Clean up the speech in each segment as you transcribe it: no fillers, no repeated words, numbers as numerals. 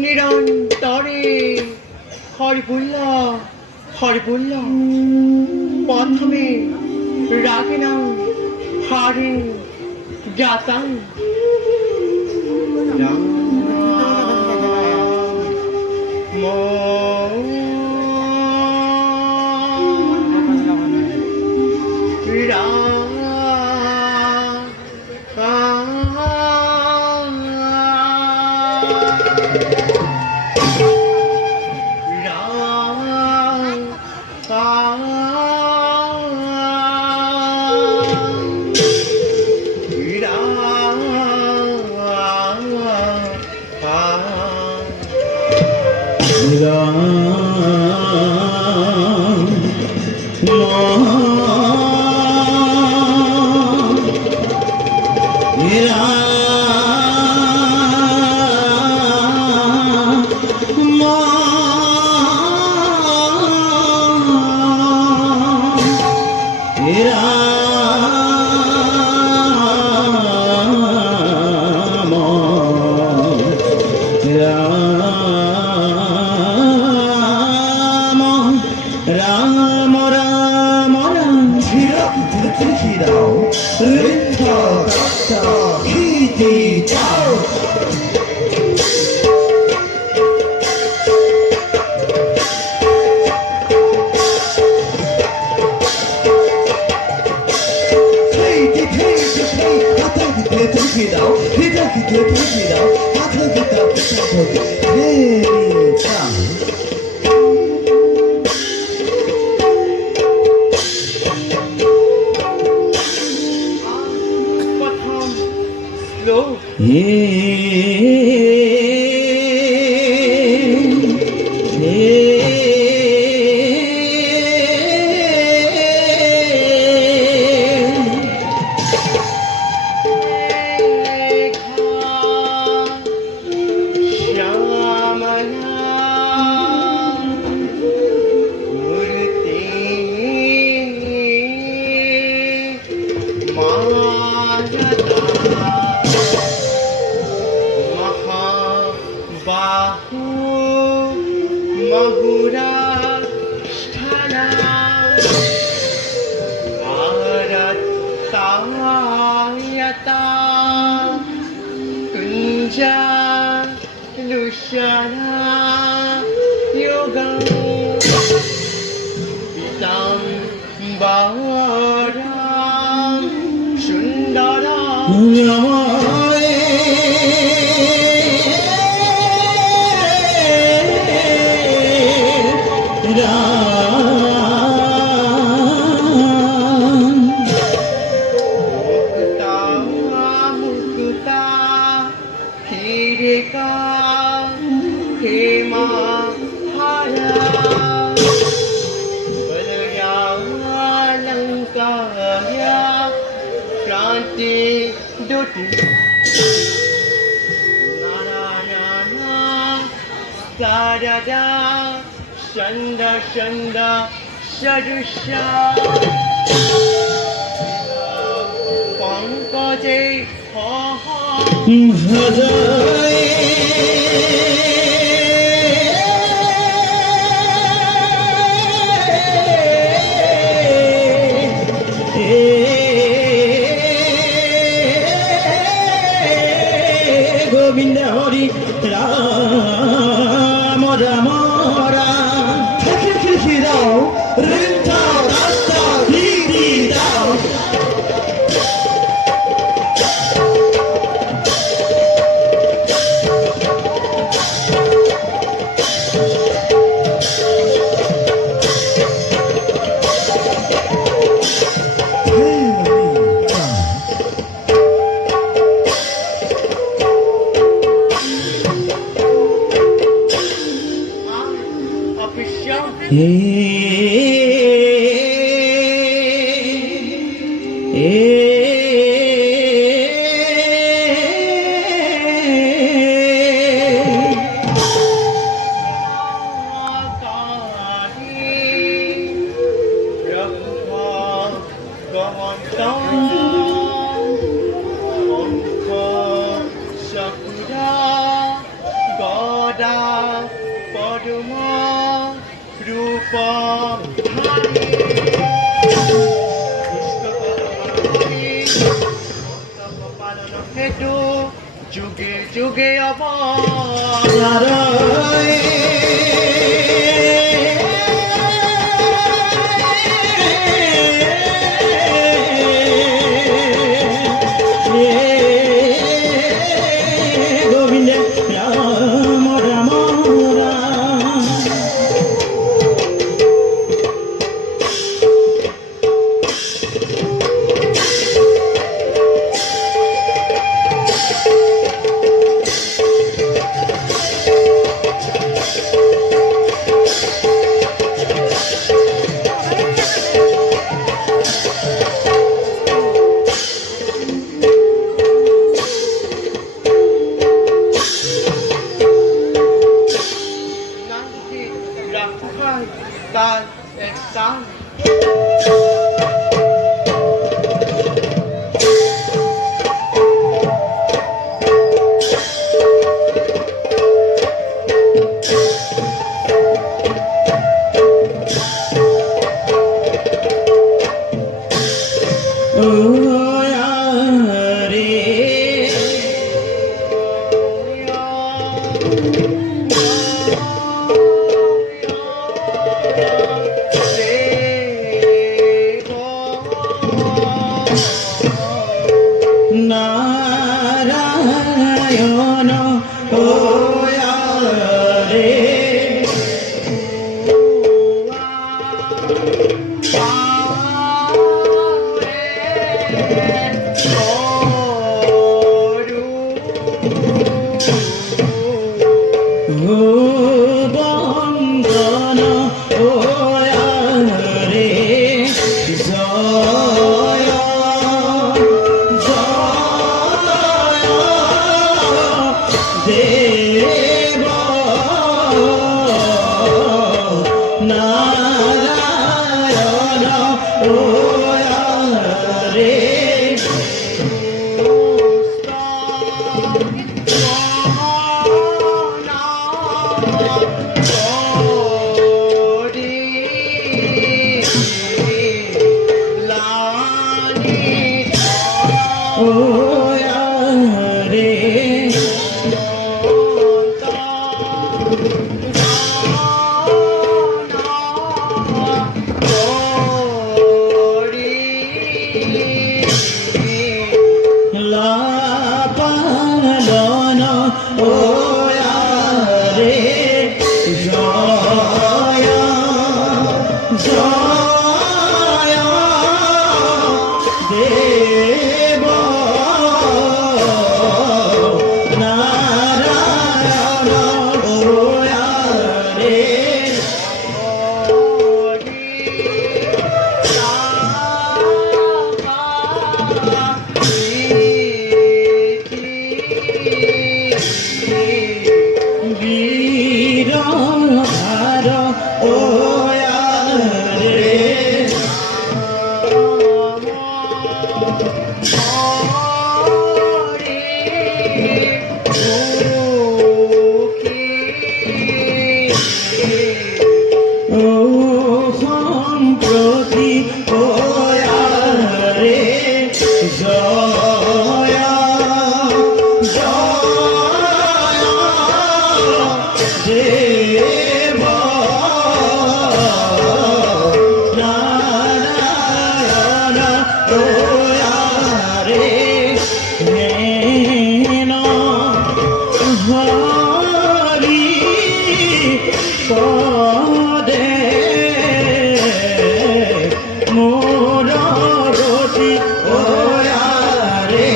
নিরন্তরে হরিবুল্লা হরিবুল্লা প্রথমে রাগিনাং হরি জাতাং হেতু যুগে যুগে অবতার তার এক স্থান নারায়ণ রে বন্দন রে জয় দেব নারায়ণ রে লাপালন রে জয় জয় দেব নারায়ণ রে বীর ভার রে ও সম্প্রতি রে জয় জয় দেব নারায়ণ রে হেন হরি পদে মোর গতি রে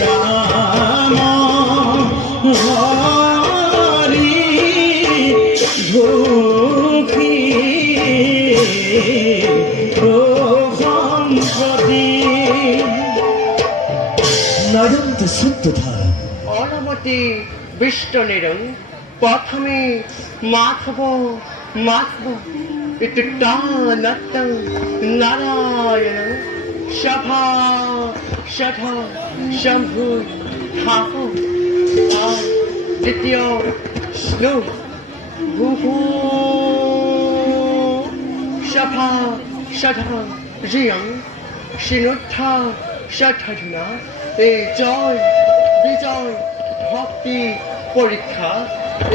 রাম হরি ভূখি সম্প্রতি নয়ন্ত শুদ্ধধারা অনামতি বিষ্ণুনিরং প্রথমে মাধব মাধব ইত্যুত্তানত্তং নারায়ণ সভা সধা শম্ভু ঠাক দ্বিতীয় শ্লোক ভূ Shapha, Shatha, Riyang, Shinutha, Shathaduna, এই জয় বিজয় ভক্তি পরীক্ষা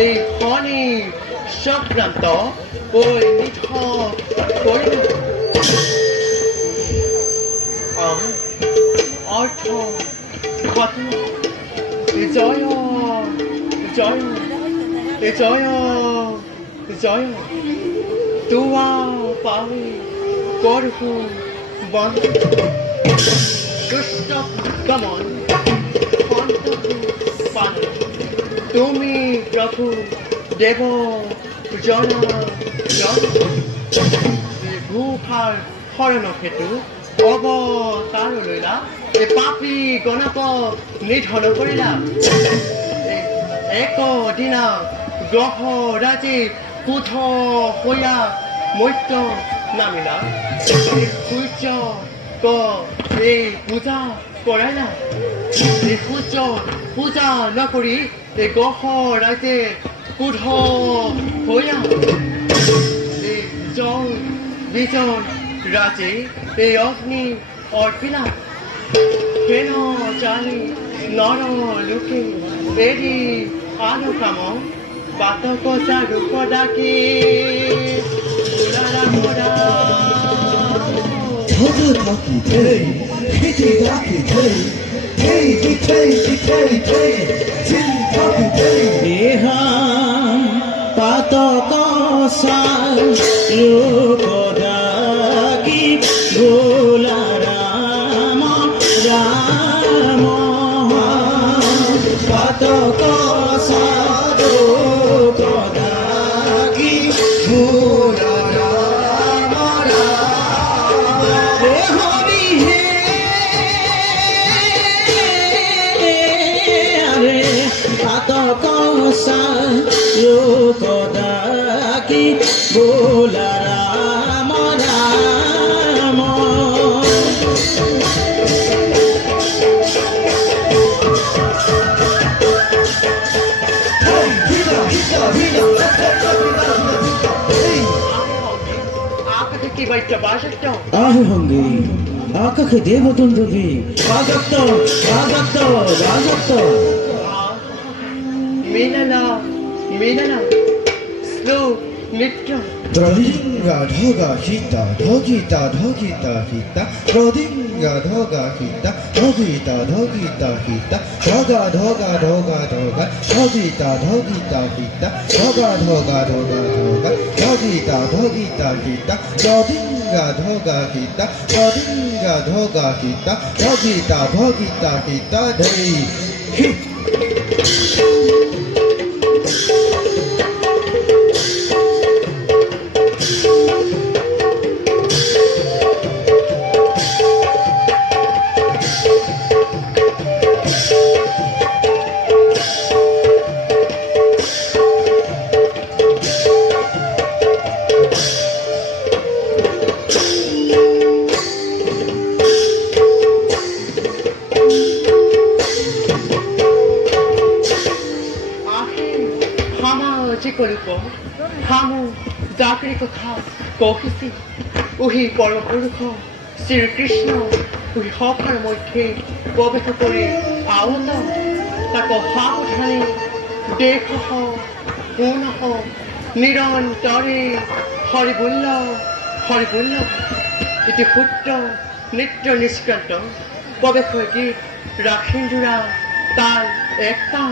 এই ফণি সংক্রান্ত ওই নিথক করিল অর্থ কত জয় জয় জয় জয় তুয়া পাবে করহু বন্ধ দুষ্ট গমন তুমি প্রভু দেব জন ভূষাৰ শৰণ হেতু অৱতাৰ লৈলা এই পাপী গণক নিধন কৰিলা এক দিনা গ্ৰহ ৰাজি পুথ হৈয়া মৈত্য নামিলা সূৰ্য এই পূজা কৰাইলা এই সূৰ্য পূজা নকৰি এই গ্ৰহ ৰাজে পুথ হৈয়া এই জয় বিজয় ৰাজে এই অগ্নি অৰ্পিলা কেন জানি নৰ লোকে এৰি আনো কাম বাতক ৰূপ ডাকি Hodu taki tei, hiti taki tei, tei di tei di tei tei, tin taki tei. Eham pataka yokodaki gola rama rama pataka yokodaki gola rama rama Hari he Hare pataka yokodaki gola rama rama Hey, hita, hita, hita, hey. আকাশ কি বাইটা বাসত্য আহে হঙ্গি আকাশে দেবতন্ত্রী রাজত্ব রাজত্ব রাজত্ব মিলনা মিলনা slow নৃত্য Drodinga dhoga hita, dhogita dhogita hita, drodinga dhoga hita, dhogita dhogita hita, dhoga dhoga dhoga dhoga, dhogita dhogita hita, dhoga dhoga dhoga dhoga, dhogita dhogita hita, drodinga dhoga hita, drodinga dhoga hita, dhogita dhogita hita, dhei hit. করিব হামু জাকরি কথা কহিছি ওহি পরপুরুষ শ্রীকৃষ্ণ ওহি সভার মধ্যে প্রবেশ করে আওত তাক সাবধানে দেশ পুনঃ নিৰন্তৰে হৰিবুল্ল হৰিবুল্ল এটি সূত্ৰ নৃত্য নিষ্ক্ৰান্ত প্ৰৱেশ গীত ৰাখিন্দুৰা তাল এক তাল